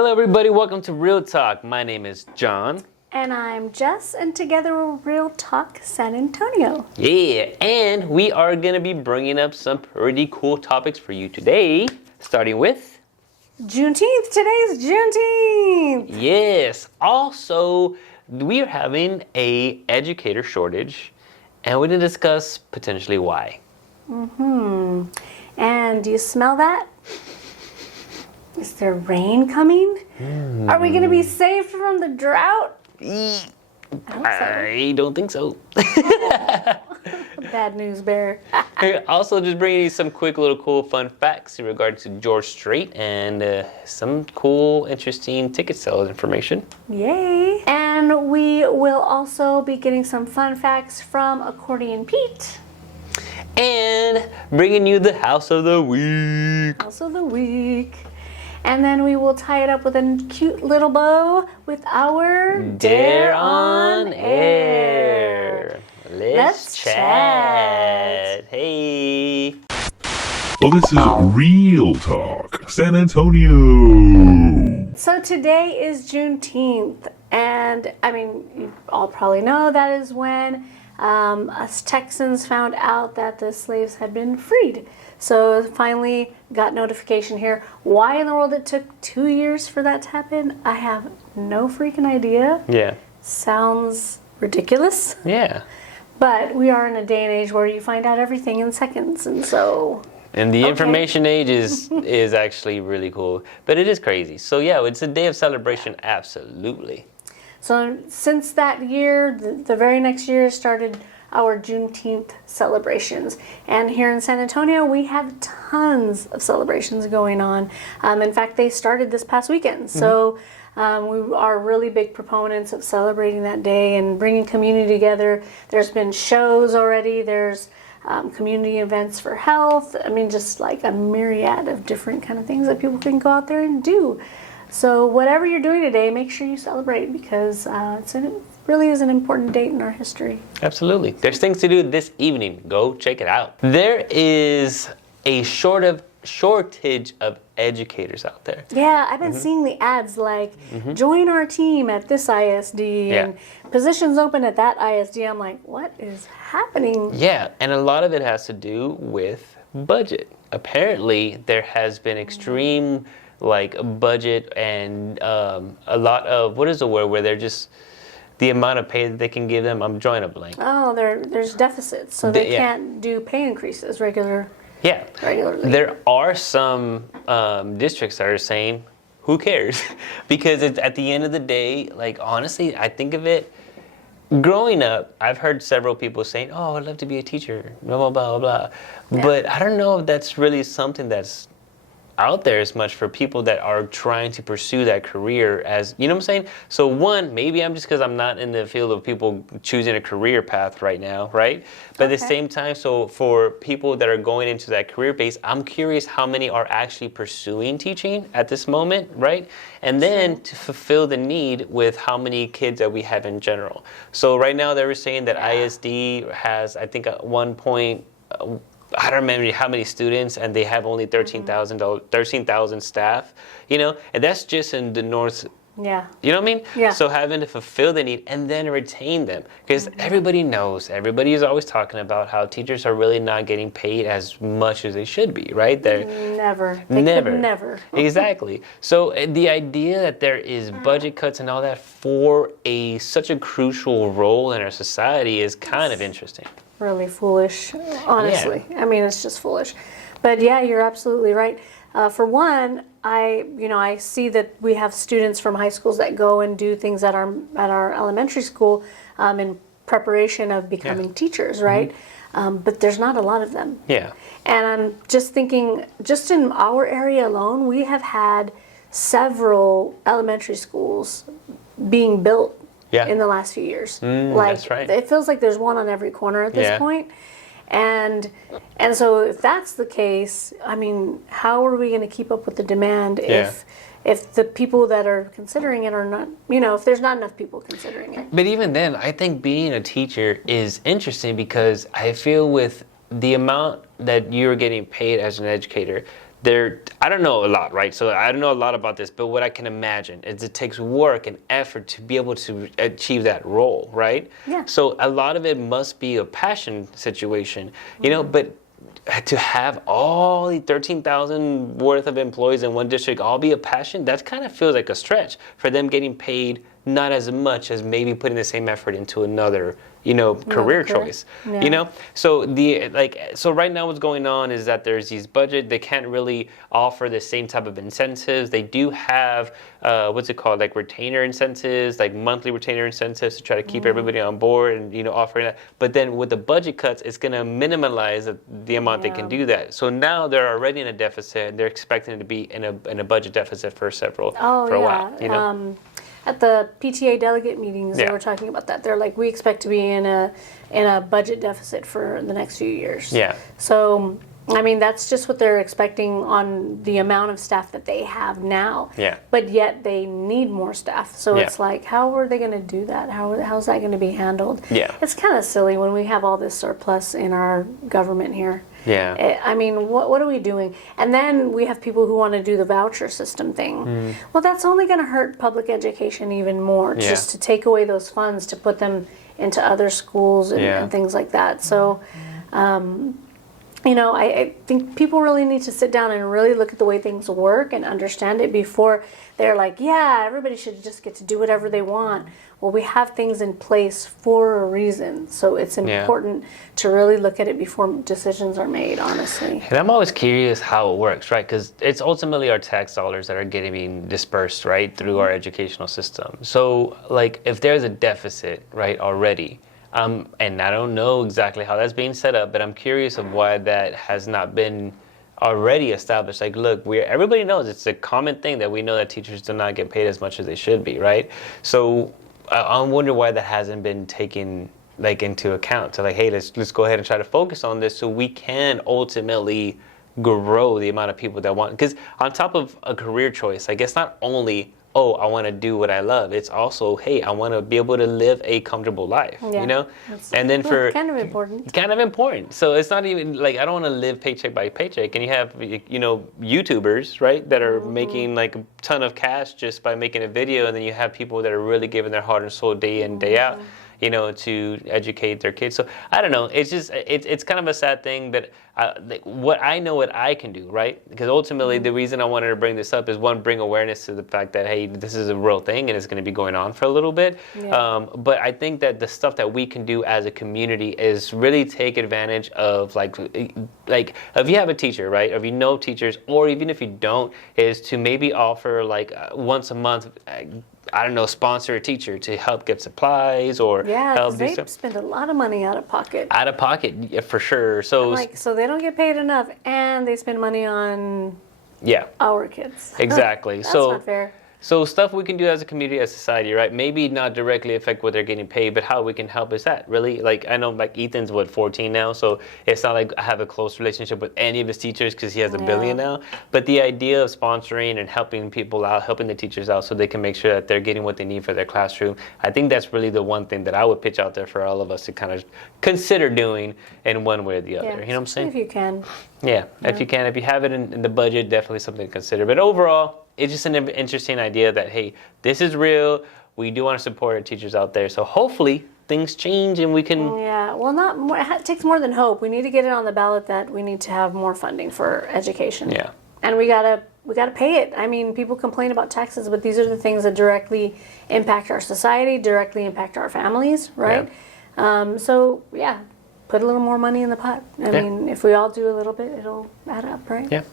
Hello everybody, welcome to Real Talk. My name is John. And I'm Jess, and together we're Real Talk San Antonio. Yeah, and we are going to be bringing up some pretty cool topics for you today, starting with... Juneteenth, today's Juneteenth! Yes, also we are having a educator shortage, and we're going to discuss potentially why. And do you smell that? Is there rain coming? Are we going to be saved from the drought? I don't think so. Bad news bear. Also, just bringing you some quick little cool fun facts in regards to George Strait and some cool, interesting ticket sales information. Yay! And we will also be getting some fun facts from Accordion Pete. And bringing you the House of the Week. House of the Week. And then we will tie it up with a cute little bow with our Dare on Air. Let's chat. Hey. Well, this is Real Talk San Antonio. So today is Juneteenth, and I mean, you all probably know that is when us Texans found out that the slaves had been freed. So finally got notification here. Why in the world it took 2 years for that to happen, I have no freaking idea. Yeah. Sounds ridiculous. Yeah. But we are in a day and age where you find out everything in seconds, and so... And the information age is actually really cool. But it is crazy. So yeah, it's a day of celebration, absolutely. So since that year, the very next year started our Juneteenth celebrations. And here in San Antonio, we have tons of celebrations going on. In fact, they started this past weekend. So we are really big proponents of celebrating that day and bringing community together. There's been shows already. There's community events for health. I mean, just like a myriad of different kind of things that people can go out there and do. So whatever you're doing today, make sure you celebrate because it really is an important date in our history. Absolutely. There's things to do this evening. Go check it out. There is a shortage of educators out there. Yeah, I've been seeing the ads like, join our team at this ISD and positions open at that ISD. I'm like, what is happening? Yeah, and a lot of it has to do with budget. Apparently, there has been extreme budget and a lot of, what is the word, where they're just, the amount of pay that they can give them, I'm drawing a blank. Oh, there's deficits, so they can't do pay increases regularly. There are some districts that are saying, who cares? Because it's, at the end of the day, honestly, I think of it, growing up, I've heard several people saying, oh, I'd love to be a teacher, blah, blah, blah, blah. Yeah. But I don't know if that's really something that's out there as much for people that are trying to pursue that career as, you know what I'm saying? So one, maybe I'm just because I'm not in the field of people choosing a career path right now, right? But at the same time, so for people that are going into that career base, I'm curious how many are actually pursuing teaching at this moment, right? And then to fulfill the need with how many kids that we have in general. So right now they were saying that ISD has, I think, I don't remember how many students, and they have only 13,000 staff, and that's just in the north. Yeah. You know what I mean? Yeah. So having to fulfill the need and then retain them, because everybody is always talking about how teachers are really not getting paid as much as they should be, right? They could never. Exactly. So the idea that there is budget cuts and all that for such a crucial role in our society is kind of interesting. Really foolish, honestly. Yeah. I mean, it's just foolish. But yeah, you're absolutely right. For one, I see that we have students from high schools that go and do things at our elementary school in preparation of becoming teachers, right? But there's not a lot of them. Yeah. And I'm just thinking, just in our area alone, we have had several elementary schools being built in the last few years. That's right. It feels like there's one on every corner at this point. And so if that's the case, I mean, how are we going to keep up with the demand if the people that are considering it are not, if there's not enough people considering it? But even then, I think being a teacher is interesting because I feel with the amount that you're getting paid as an educator, I don't know a lot, right? So I don't know a lot about this, but what I can imagine is it takes work and effort to be able to achieve that role, right? Yeah. So a lot of it must be a passion situation, but to have all the 13,000 worth of employees in one district all be a passion, that kind of feels like a stretch for them getting paid not as much as maybe putting the same effort into another career choice. Yeah. So so right now what's going on is that there's these budget, they can't really offer the same type of incentives. They do have what's it called, like retainer incentives, like monthly retainer incentives to try to keep everybody on board and offering that. But then with the budget cuts, it's going to minimize the amount they can do that. So now they're already in a deficit, and they're expecting to be in a budget deficit for a while. At the PTA delegate meetings, they were talking about that. They're like, we expect to be in a budget deficit for the next few years. Yeah. So, I mean, that's just what they're expecting on the amount of staff that they have now. Yeah. But yet they need more staff. So it's like, how are they going to do that? How's that going to be handled? Yeah. It's kind of silly when we have all this surplus in our government here. Yeah. I mean, what are we doing? And then we have people who want to do the voucher system thing. Well, that's only going to hurt public education even more, just to take away those funds to put them into other schools and things like that. So, I think people really need to sit down and really look at the way things work and understand it before they're like, yeah, everybody should just get to do whatever they want. Well, we have things in place for a reason. So it's important to really look at it before decisions are made, honestly. And I'm always curious how it works, right? Because it's ultimately our tax dollars that are getting dispersed, right, through our educational system. So, like, if there's a deficit, right, already, and I don't know exactly how that's being set up, but I'm curious of why that has not been already established. Like, look, everybody knows it's a common thing that we know that teachers do not get paid as much as they should be, right? So I wonder why that hasn't been taken into account. So hey, let's go ahead and try to focus on this so we can ultimately grow the amount of people that want. Because on top of a career choice, like it's not only I want to do what I love. It's also, hey, I want to be able to live a comfortable life, And then kind of important. Kind of important. So it's not even like I don't want to live paycheck by paycheck. And you have, YouTubers, right, that are making like a ton of cash just by making a video. And then you have people that are really giving their heart and soul day in, day out, to educate their kids. So I don't know. It's just, it's kind of a sad thing, but what I can do, right? Because ultimately the reason I wanted to bring this up is one, bring awareness to the fact that, hey, this is a real thing and it's going to be going on for a little bit. Yeah. But I think that the stuff that we can do as a community is really take advantage of like if you have a teacher, right? If you know teachers, or even if you don't, is to maybe offer like once a month, I don't know, sponsor a teacher to help get supplies or help do they spend a lot of money out of pocket. Out of pocket, yeah, for sure. So so they don't get paid enough, and they spend money on our kids. Exactly. That's not fair. So stuff we can do as a community, as society, right? Maybe not directly affect what they're getting paid, but how we can help is that really. Like I know, like Ethan's 14 now, so it's not like I have a close relationship with any of his teachers because he has $1 billion now. But the idea of sponsoring and helping people out, helping the teachers out, so they can make sure that they're getting what they need for their classroom. I think that's really the one thing that I would pitch out there for all of us to kind of consider doing in one way or the other. You know what I'm saying? If you can. Yeah, if you can, if you have it in the budget, definitely something to consider. But overall, it's just an interesting idea that, hey, this is real. We do want to support our teachers out there. So hopefully things change and we can... Yeah, well, not more, it takes more than hope. We need to get it on the ballot that we need to have more funding for education. Yeah. And we gotta pay it. I mean, people complain about taxes, but these are the things that directly impact our society, directly impact our families, right? Yeah. Put a little more money in the pot. I mean, if we all do a little bit, it'll add up, right? Yeah.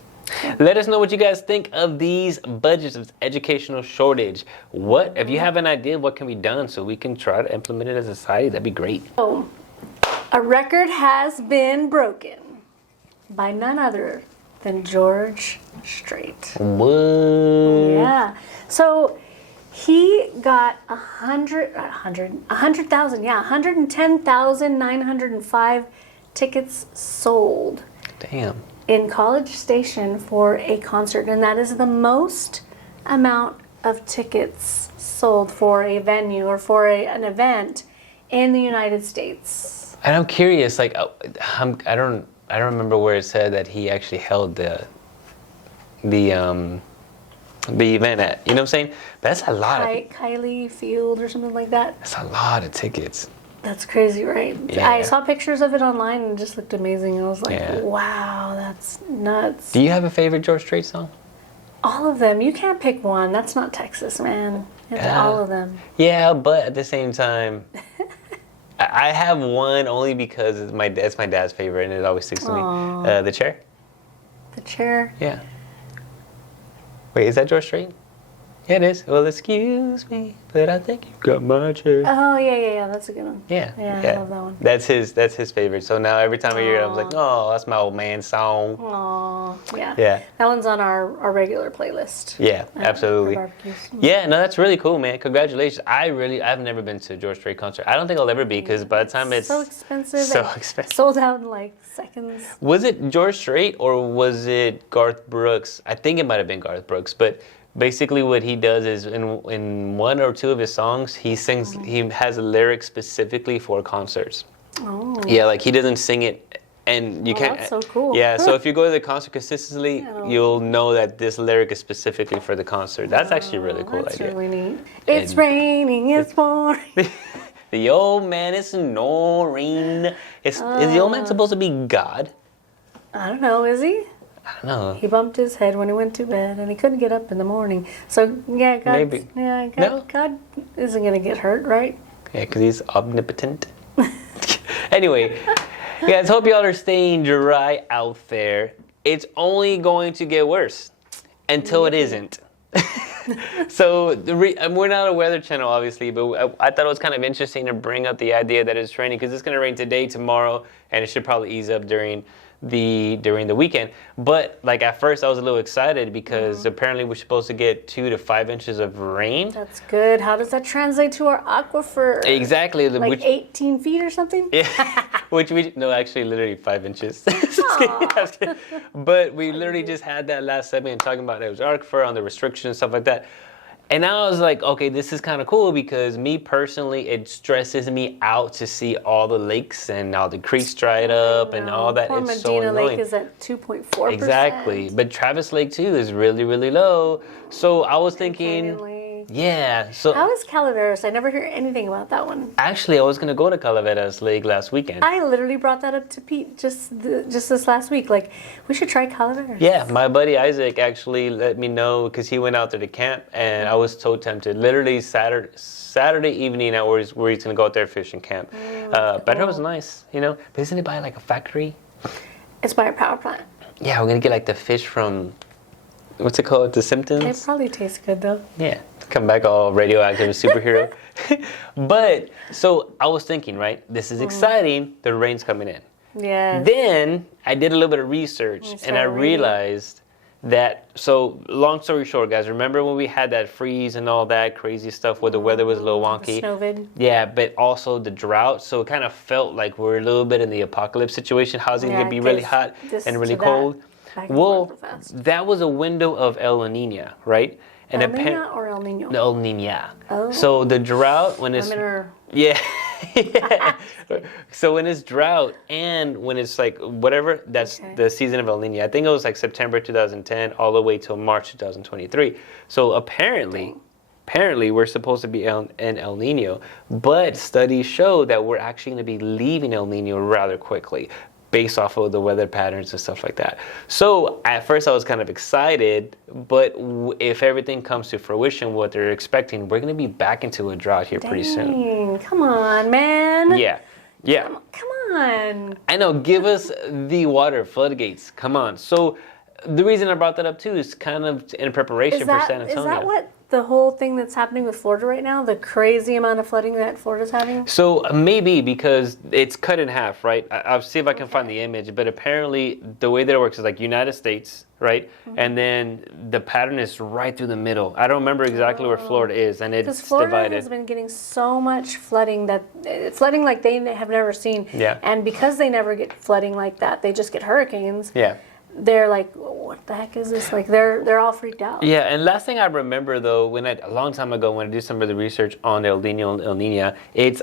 Let us know what you guys think of these budgets of educational shortage. If you have an idea, what can be done so we can try to implement it as a society? That'd be great. So, a record has been broken by none other than George Strait. What? Yeah. So he got 110,905 tickets sold. Damn. In College Station for a concert, and that is the most amount of tickets sold for a venue or for an event in the United States. And I'm curious, like, I don't remember where it said that he actually held the the event at. You know what I'm saying? But that's a lot. Kylie Field or something like that. That's a lot of tickets. That's crazy, right? Yeah. I saw pictures of it online and it just looked amazing. I was like, Yeah. wow, that's nuts. Do you have a favorite George Strait song? All of them. You can't pick one. That's not Texas, man. It's all of them. Yeah, but at the same time, I have one only because it's my dad's favorite and it always sticks to me. The Chair. The Chair. Yeah. Wait, is that George Strait? Yeah, it is. Well, excuse me, but I think you got my chair. Oh, yeah. That's a good one. Yeah. I love that one. That's his favorite. So now every time I hear it, I'm like, oh, that's my old man song. Aw, yeah. Yeah. That one's on our regular playlist. Yeah, absolutely. For barbecues. Yeah, no, that's really cool, man. Congratulations. I've never been to a George Strait concert. I don't think I'll ever be because by the time it's so expensive. So and expensive. Sold out in like seconds. Was it George Strait or was it Garth Brooks? I think it might have been Garth Brooks, but basically what he does is in one or two of his songs, he has a lyric specifically for concerts. Oh. Yeah, like he doesn't sing it and you can't. That's so cool. Yeah, so if you go to the concert consistently, you'll know that this lyric is specifically for the concert. That's actually a really cool That's idea. really neat. It's raining, it's pouring. The old man is snoring. Is the old man supposed to be God? I don't know, is he? I don't know. He bumped his head when he went to bed, and he couldn't get up in the morning. So yeah, God, Maybe. Yeah, God, No? God isn't gonna get hurt, right? Yeah, because he's omnipotent. Anyway, guys, hope y'all are staying dry out there. It's only going to get worse until it isn't. So we're not a weather channel, obviously, but I thought it was kind of interesting to bring up the idea that it's raining because it's going to rain today, tomorrow, and it should probably ease up during the weekend. But like at first I was a little excited because apparently we're supposed to get 2 to 5 inches of rain. That's good. How does that translate to our aquifer? Exactly. Like 18 feet or something? Yeah, actually literally 5 inches. But we literally just had that last segment talking about it was aquifer on the restrictions and stuff like that. And now I was like, okay, this is kind of cool because me personally, it stresses me out to see all the lakes and all the creeks dried up and all that. Poor It's so Medina annoying. Lake is at 2.4%. Exactly. But Travis Lake too is really, really low. So I was thinking, Canyon Lake. yeah. So How is Calaveras? I never hear anything about that one. actually, I was gonna go to Calaveras Lake last weekend. I literally brought that up to Pete just this last week. Like, we should try Calaveras. Yeah, my buddy Isaac actually let me know because he went out there to camp, and I was so tempted. Literally Saturday evening, I was where he's gonna go out there fishing camp. But it was nice, you know. But isn't it by like a factory? It's by a power plant. Yeah, we're gonna get like the fish from what's it called? The It Simpsons. probably tastes good though. Yeah, come back all radioactive superhero. But so I was thinking, right? This is exciting. The rain's coming in. Yeah. Then I did a little bit of research and I started reading. realized that, so long story short, guys, remember when we had that freeze and all that crazy stuff where the weather was a little wonky? Snowvid. Yeah, but also the drought. So it kind of felt like we're a little bit in the apocalypse situation. How's it going to be really hot and really cold? Back and Well, forth real fast. that was a window of El Niño, right? And El Niño or El Niño? El Niño. Oh. So the drought when it's Women are yeah. Yeah. So when it's drought and when it's like whatever, that's the season of El Niño. I think it was like September 2010 all the way till March 2023. So apparently we're supposed to be in El Niño, but studies show that we're actually going to be leaving El Niño rather quickly based off of the weather patterns and stuff like that. So at first I was kind of excited, but if everything comes to fruition, what they're expecting, we're going to be back into a drought here pretty soon. Dang, come on, man. Yeah. Yeah. Come on. I know, give us the water floodgates. Come on. So the reason I brought that up too is kind of in preparation for San Antonio. Is that what the whole thing that's happening with Florida right now? The crazy amount of flooding that Florida's having? So maybe because it's cut in half, right? I'll see if I can find the image. But apparently the way that it works is like United States, right? And then the pattern is right through the middle. I don't remember exactly where Florida is, and it's Because Florida divided. has been getting so much flooding flooding like they have never seen. Yeah. And because they never get flooding like that, they just get hurricanes. Yeah. They're like, what the heck is this? Like they're all freaked out. Yeah, and last thing I remember though, a long time ago when I did some of the research on El Niño, it's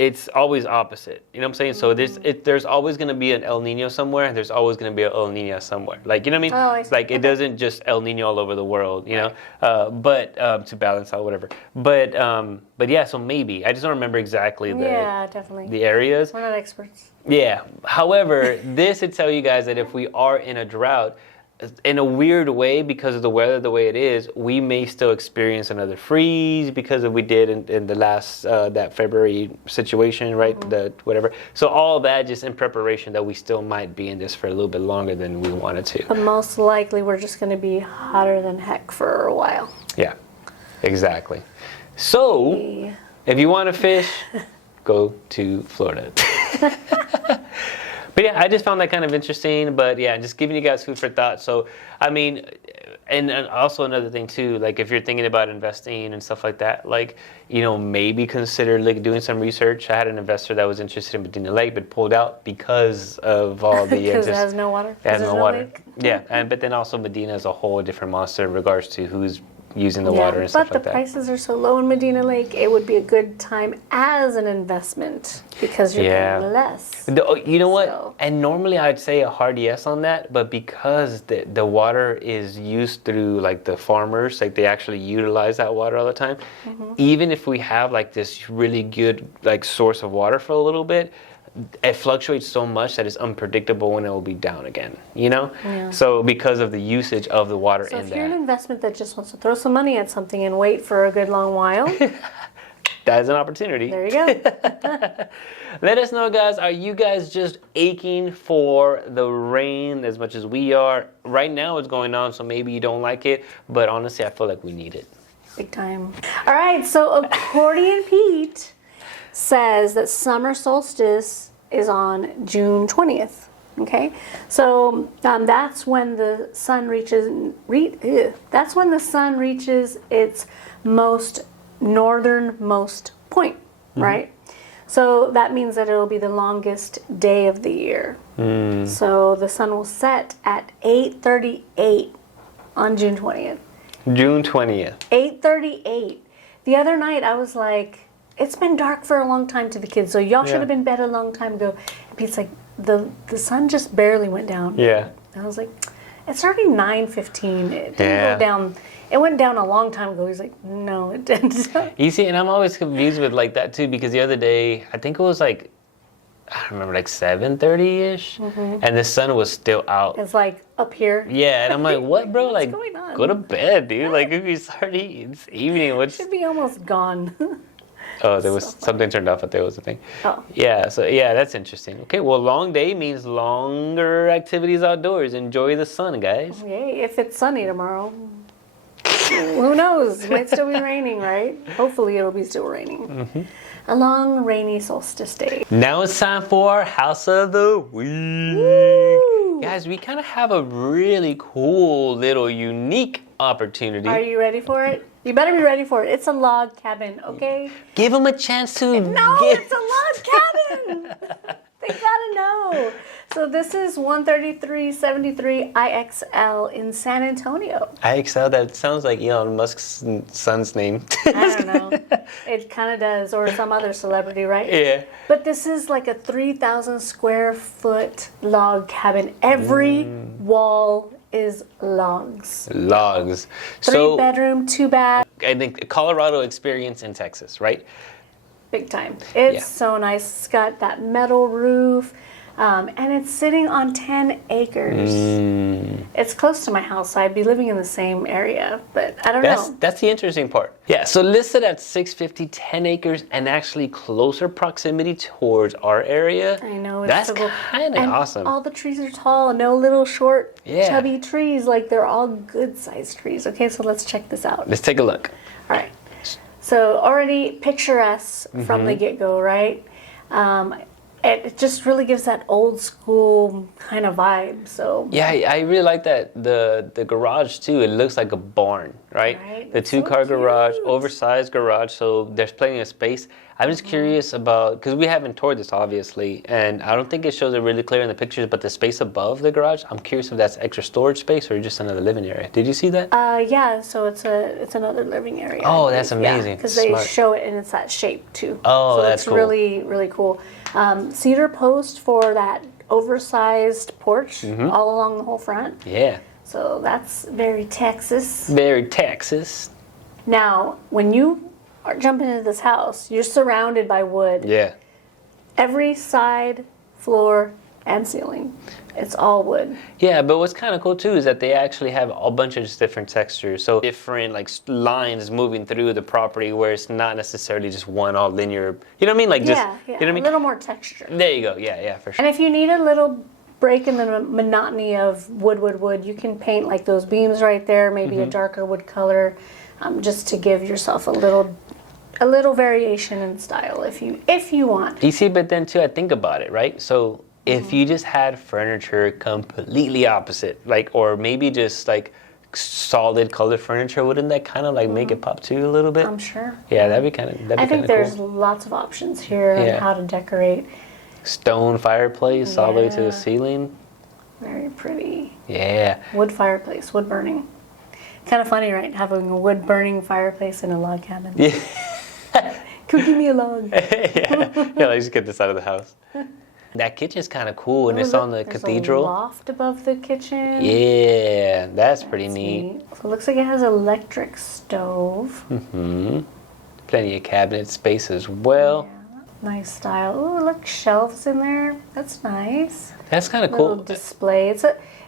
it's always opposite. You know what I'm saying? So there's always going to be an El Nino somewhere. There's always going to be an El Nino somewhere. Like, you know what I mean? Oh, I see. Like, it doesn't just El Nino all over the world, you know? But to balance out whatever. But yeah, so maybe. I just don't remember exactly definitely. the areas. We're not experts. Yeah. However, this would tell you guys that if we are in a drought, in a weird way, because of the weather the way it is, we may still experience another freeze because of we did in the last that February situation, right? The whatever. So all of that just in preparation that we still might be in this for a little bit longer than we wanted to. But most likely we're just going to be hotter than heck for a while. Yeah, exactly. So if you want to fish, go to Florida. But yeah, I just found that kind of interesting. But yeah, just giving you guys food for thought. So, I mean, and also another thing too, like if you're thinking about investing and stuff like that, like, you know, maybe consider like doing some research. I had an investor that was interested in Medina Lake, but pulled out because of all the because it has no water. It has no water. Lake. Yeah, but then also Medina is a whole different monster in regards to who's using the water and stuff like that. But the prices are so low in Medina Lake, it would be a good time as an investment because you're paying less. You know what? And normally I'd say a hard yes on that, but because the water is used through like the farmers, like they actually utilize that water all the time, even if we have like this really good like source of water for a little bit, it fluctuates so much that it's unpredictable when it will be down again, you know? Yeah. So because of the usage of the water in that. So if you're an investment that just wants to throw some money at something and wait for a good long while. That is an opportunity. There you go. Let us know, guys. Are you guys just aching for the rain as much as we are? Right now it's going on, so maybe you don't like it. But honestly, I feel like we need it. Big time. All right, so Accordion Pete says that summer solstice is on June 20th. Okay, so that's when the sun reaches its most northernmost point, right? So that means that it'll be the longest day of the year. So the sun will set at 8:38 on June 20th. June 20th. 8:38. The other night I was like, it's been dark for a long time to the kids, so y'all should have been bed a long time ago. And Pete's like, the sun just barely went down. Yeah. And I was like, it's already 9:15. It didn't go down. It went down a long time ago. He's like, no, it didn't. You see, and I'm always confused with like that too, because the other day, I think it was like, I don't remember, like 7:30-ish, and the sun was still out. It's like up here. Yeah, and I'm like, what, bro? What's Like, going on? Go to bed, dude. Like, it's already, it's evening. It should be almost gone. Oh, there was something turned off. I thought it was a thing. Oh. Yeah, so yeah, that's interesting. Okay, well, long day means longer activities outdoors. Enjoy the sun, guys. Yay, if it's sunny tomorrow. Who knows? It might still be raining, right? Hopefully it'll be still raining. A long rainy solstice day. Now it's time for our House of the Week. Woo! Guys, we kind of have a really cool little unique opportunity. Are you ready for it? You better be ready for it. It's a log cabin, okay? Give them a chance to No, it's a log cabin! They gotta know. So this is 13373 IXL in San Antonio. IXL, that sounds like Elon Musk's son's name. I don't know. It kind of does, or some other celebrity, right? Yeah. But this is like a 3,000 square foot log cabin. Every wall is logs. Logs. 3 bedroom, 2 bath. I think Colorado experience in Texas, right? Big time. It's so nice. It's got that metal roof, and it's sitting on 10 acres. It's close to my house, so I'd be living in the same area, but I don't know. That's the interesting part. Yeah, so listed at 650, 10 acres, and actually closer proximity towards our area. I know. That's kind of awesome. All the trees are tall, no little short, chubby trees. Like, they're all good-sized trees. Okay, so let's check this out. Let's take a look. All right. So already picturesque from the get-go, right? It just really gives that old school kind of vibe. So yeah, I really like that the garage too. It looks like a barn. right? Right. The It's so 2-car garage, cute. oversized garage, so there's plenty of space. I'm just curious about, because we haven't toured this obviously, and I don't think it shows it really clear in the pictures, but the space above the garage, I'm curious if that's extra storage space or just another living area. Did you see that? Yeah, so it's another living area. Oh, that's amazing. Because they Smart. show it and it's that shape too. Oh, so that's it's cool. really, really cool. Cedar post for that oversized porch all along the whole front. Yeah. So that's very Texas. Very Texas. Now, when you are jumping into this house, you're surrounded by wood. Yeah. Every side, floor, and ceiling. It's all wood. Yeah, but what's kind of cool too is that they actually have a bunch of just different textures. So different like lines moving through the property where it's not necessarily just one all linear. You know what I mean? Like just, Yeah, you know what I a mean? little more texture. There you go. Yeah, for sure. And if you need a little break in the monotony of wood, you can paint like those beams right there, maybe a darker wood color, just to give yourself a little variation in style if you want. You see, but then too, I think about it, right? So if you just had furniture completely opposite, like, or maybe just like solid colored furniture, wouldn't that kind of like make it pop too a little bit? I'm sure. Yeah, that'd be kind of. I think there's cool. lots of options here on Yeah. how to decorate. Stone fireplace all the way to Yeah. the ceiling. Very pretty. Yeah. Wood fireplace, wood burning. Kind of funny, right? Having a wood burning fireplace in a log cabin. Yeah. Could give me a log. yeah, let's just get this out of the house. That kitchen's kind of cool, and it's on the There's cathedral. a loft above the kitchen. Yeah, that's pretty That's neat. So it looks like it has an electric stove. Plenty of cabinet space as well. Yeah, nice style. Ooh, look, shelves in there. That's nice. That's kind of Little cool. display.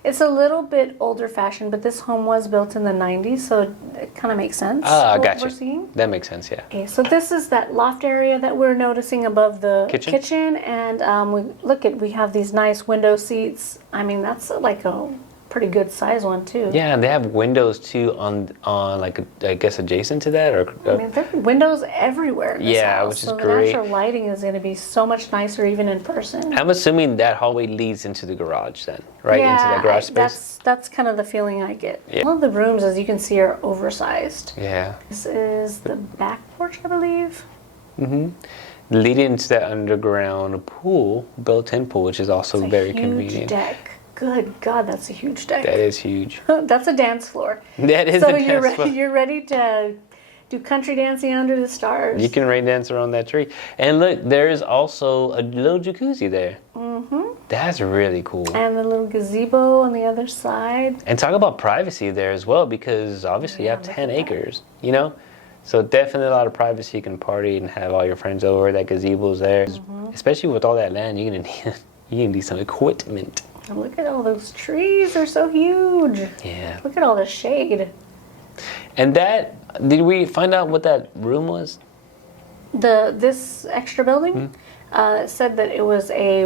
It's a little bit older fashioned, but this home was built in the 90s, so it kind of makes sense. Ah, what gotcha. We're seeing. That makes sense, yeah. Okay, so this is that loft area that we're noticing above the Kitchen? and we have these nice window seats. I mean, that's like a pretty good size one too. Yeah, and they have windows too on like I guess adjacent to that, or I mean, there are windows everywhere in this Yeah, house, which is so great. the natural lighting is going to be so much nicer even in person. I'm assuming that hallway leads into the garage then, right? Yeah, into that garage space. that's kind of the feeling I get. Yeah. All of the rooms, as you can see, are oversized. Yeah. This is the back porch, I believe. Leading into that underground pool, built-in pool, which is also It's a very huge convenient. deck. Good God, that's a huge deck. That is huge. That's a dance floor. That is So a you're dance floor. ready. You're ready to do country dancing under the stars. You can rain dance around that tree. And look, there is also a little jacuzzi there. That's really cool. And the little gazebo on the other side. And talk about privacy there as well, because obviously you have look 10 at that. acres, you know? So definitely a lot of privacy. You can party and have all your friends over. That gazebo's there. Especially with all that land, you're gonna need some equipment. And look at all those trees. They're so huge. Yeah. Look at all the shade. And did we find out what that room was? This extra building said that it was a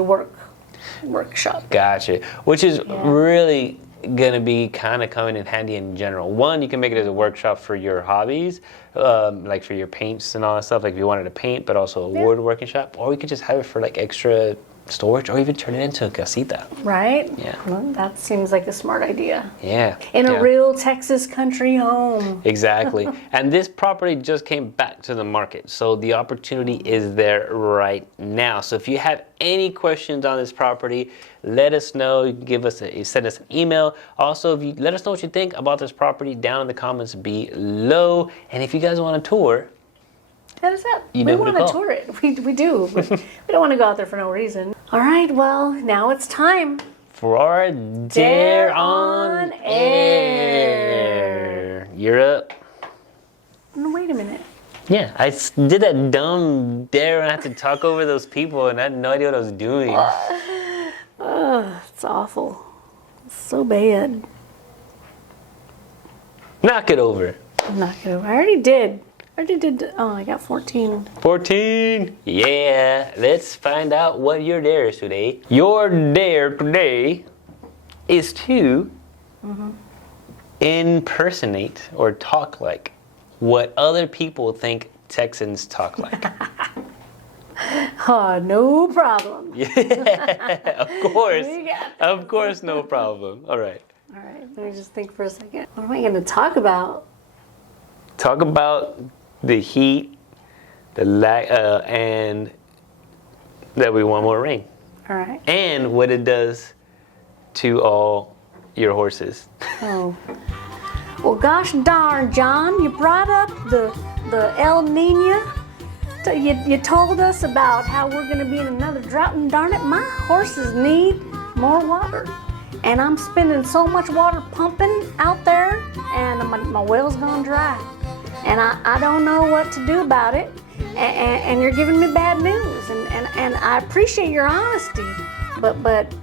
workshop. Gotcha. Which is Yeah. really gonna be kind of coming in handy in general. One, you can make it as a workshop for your hobbies, like for your paints and all that stuff, like if you wanted to paint, but also a woodworking shop. Or you could just have it for like extra storage, or even turn it into a casita. Right? Yeah. Well, that seems like a smart idea. Yeah. In yeah. a real Texas country home. Exactly. And this property just came back to the market. So the opportunity is there right now. So if you have any questions on this property, let us know. You can send us an email. Also, if you let us know what you think about this property down in the comments below. And if you guys want a tour, Hit us up. You We know who to want to call. tour it. We do. We don't want to go out there for no reason. All right, well, now it's time. for our Dare on Air. You're up. No, wait a minute. Yeah, I did that dumb dare and I had to talk over those people and I had no idea what I was doing. It's awful. It's so bad. Knock it over. I'm not gonna. I already did. Oh, I got 14. 14. Yeah, let's find out what your dare is today. Your dare today is to impersonate or talk like what other people think Texans talk like. Oh, no problem. Of course. We got it. Of course, no problem. All right. All right, let me just think for a second. What am I going to talk about? talk about the heat, and that we want more rain. All right. And what it does to all your horses. Oh. Well, gosh darn, John, you brought up the El Nino. You told us about how we're going to be in another drought, and darn it, my horses need more water. And I'm spending so much water pumping out there, and my well's gone dry. And I don't know what to do about it. And you're giving me bad news. And I appreciate your honesty, but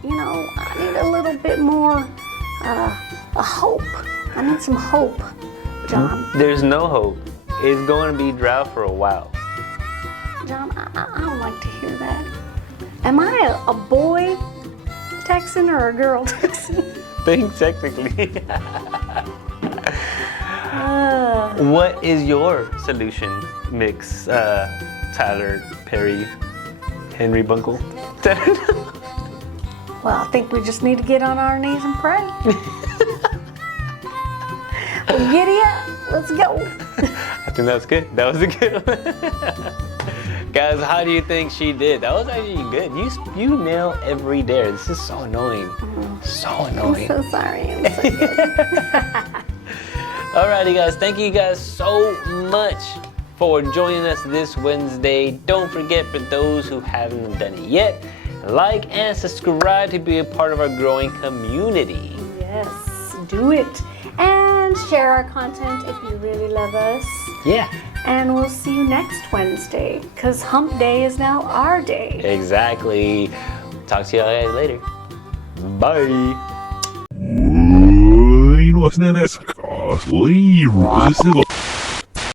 you know, I need a little bit more a hope. I need some hope, John. There's no hope. It's going to be drought for a while. John, I don't like to hear that. Am I a boy Texan or a girl Texan? Think technically. What is your solution, Mix, Tyler, Perry, Henry Bunkle? Well, I think we just need to get on our knees and pray. Well, giddy up. Let's go. I think that's good. That was a good one. Guys, how do you think she did? That was actually good. You nail every dare. This is so annoying. So annoying. I'm so sorry. I'm so good. Alrighty, guys. Thank you guys so much for joining us this Wednesday. Don't forget, for those who haven't done it yet, like and subscribe to be a part of our growing community. Yes, do it. And share our content if you really love us. Yeah. And we'll see you next Wednesday, because hump day is now our day. Exactly. Talk to y'all guys later. Bye. いのはですね、少し、